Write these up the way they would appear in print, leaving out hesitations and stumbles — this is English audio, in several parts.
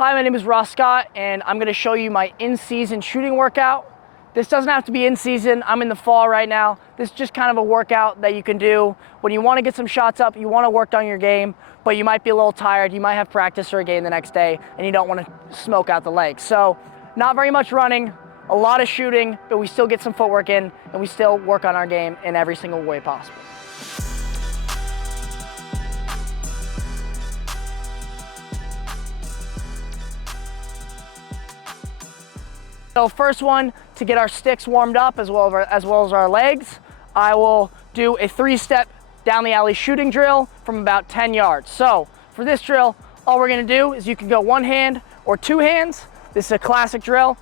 Hi, my name is Ross Scott, and I'm going to show you my in-season shooting workout. This doesn't have to be in season. I'm in the fall right now. This is just kind of a workout that you can do when you want to get some shots up, you want to work on your game, but you might be a little tired, you might have practice or a game the next day, and you don't want to smoke out the legs. So not very much running, a lot of shooting, but we still get some footwork in, and we still work on our game in every single way possible. So first one, to get our sticks warmed up as well as our legs, I will do a 3-step down the alley shooting drill from about 10 yards. So for this drill, all we're gonna do is you can go one hand or two hands. This is a classic drill.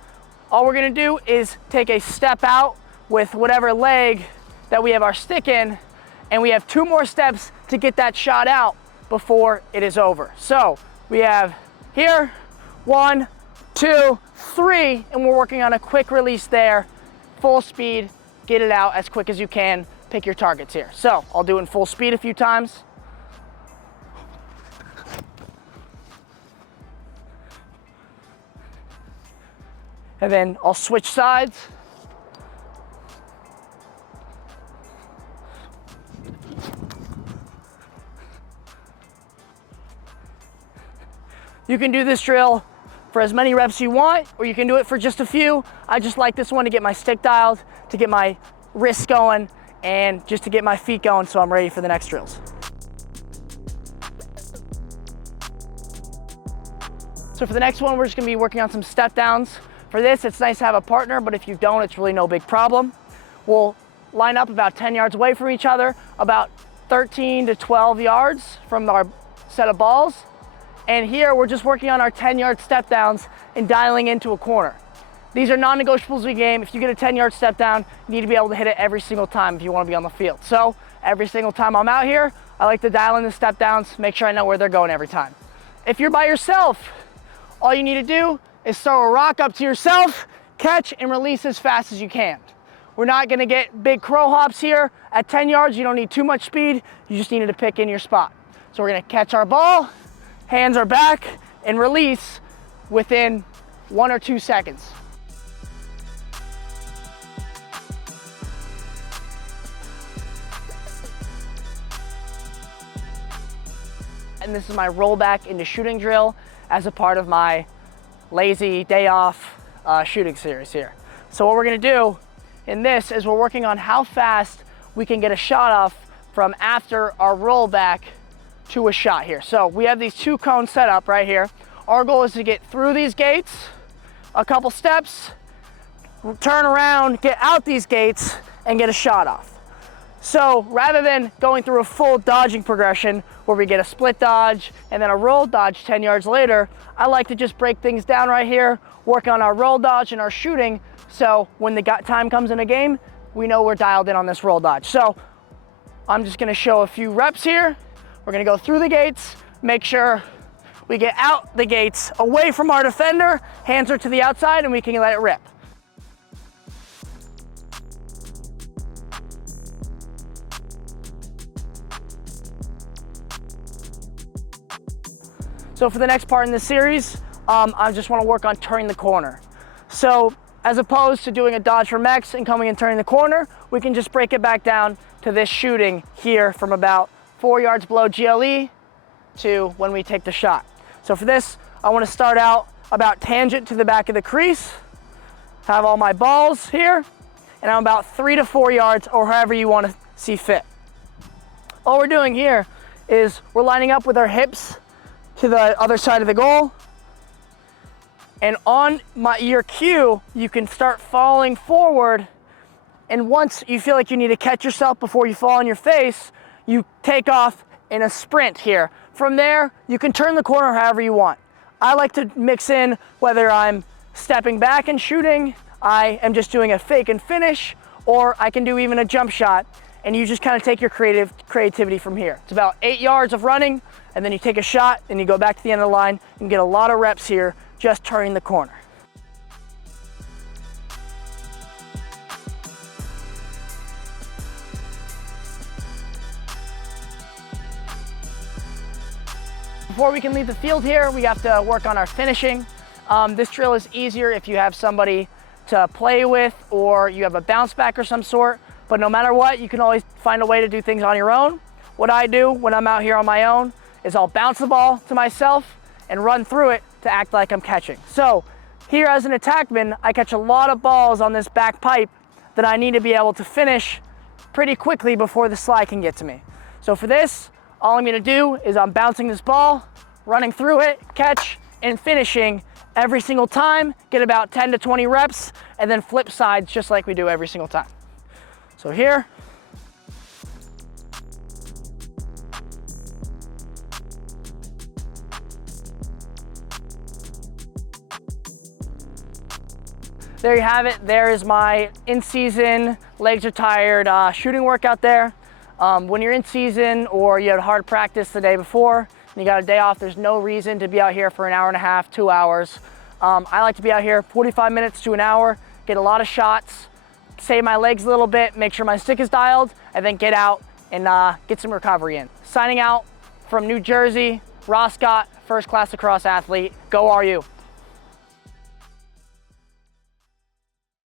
All we're gonna do is take a step out with whatever leg that we have our stick in, and we have 2 more steps to get that shot out before it is over. So we have here, 1, 2, 3, and we're working on a quick release there, full speed, get it out as quick as you can, pick your targets here. So I'll do it in full speed a few times. And then I'll switch sides. You can do this drill for as many reps you want, or you can do it for just a few. I just like this one to get my stick dialed, to get my wrists going, and just to get my feet going so I'm ready for the next drills. So for the next one, we're just gonna be working on some step downs. For this, it's nice to have a partner, but if you don't, it's really no big problem. We'll line up about 10 yards away from each other, about 13 to 12 yards from our set of balls. And here we're just working on our 10-yard step downs and dialing into a corner. These are non-negotiables in the game. If you get a 10-yard step down, you need to be able to hit it every single time if you want to be on the field. So every single time I'm out here, I like to dial in the step downs, make sure I know where they're going every time. If you're by yourself, all you need to do is throw a rock up to yourself, catch and release as fast as you can. We're not gonna get big crow hops here. At 10 yards, you don't need too much speed. You just need to pick in your spot. So we're gonna catch our ball, hands are back, and release within 1 or 2 seconds. And this is my rollback into shooting drill as a part of my lazy day off shooting series here. So what we're gonna do in this is we're working on how fast we can get a shot off from after our rollback to a shot here. So we have these 2 cones set up right here. Our goal is to get through these gates, a couple steps, turn around, get out these gates, and get a shot off. So rather than going through a full dodging progression where we get a split dodge and then a roll dodge 10 yards later, I like to just break things down right here, work on our roll dodge and our shooting, so when the time comes in a game, we know we're dialed in on this roll dodge. So I'm just gonna show a few reps here. We're gonna go through the gates, make sure we get out the gates away from our defender, hands are to the outside, and we can let it rip. So for the next part in this series, I just wanna work on turning the corner. So as opposed to doing a dodge from X and coming and turning the corner, we can just break it back down to this shooting here from about 4 yards below GLE to when we take the shot. So for this, I want to start out about tangent to the back of the crease, have all my balls here, and I'm about 3 to 4 yards or however you want to see fit. All we're doing here is we're lining up with our hips to the other side of the goal, and on your cue, you can start falling forward, and once you feel like you need to catch yourself before you fall on your face, you take off in a sprint here. From there, you can turn the corner however you want. I like to mix in whether I'm stepping back and shooting, I am just doing a fake and finish, or I can do even a jump shot, and you just kind of take your creativity from here. It's about 8 yards of running, and then you take a shot, and you go back to the end of the line and get a lot of reps here just turning the corner. before we can leave the field here, we have to work on our finishing. This drill is easier if you have somebody to play with or you have a bounce back or some sort, but no matter what, you can always find a way to do things on your own. What I do when I'm out here on my own is I'll bounce the ball to myself and run through it to act like I'm catching. So here as an attackman, I catch a lot of balls on this back pipe that I need to be able to finish pretty quickly before the slide can get to me. So for this, all I'm gonna do is I'm bouncing this ball, running through it, catch, and finishing every single time, get about 10 to 20 reps, and then flip sides just like we do every single time. So here, there you have it. There is my in-season, legs are tired shooting workout there. When you're in season or you had hard practice the day before and you got a day off, there's no reason to be out here for an hour and a half, 2 hours. I like to be out here 45 minutes to an hour, get a lot of shots, save my legs a little bit, make sure my stick is dialed, and then get out and get some recovery in. Signing out from New Jersey, Ross Scott, first class lacrosse athlete. Go RU.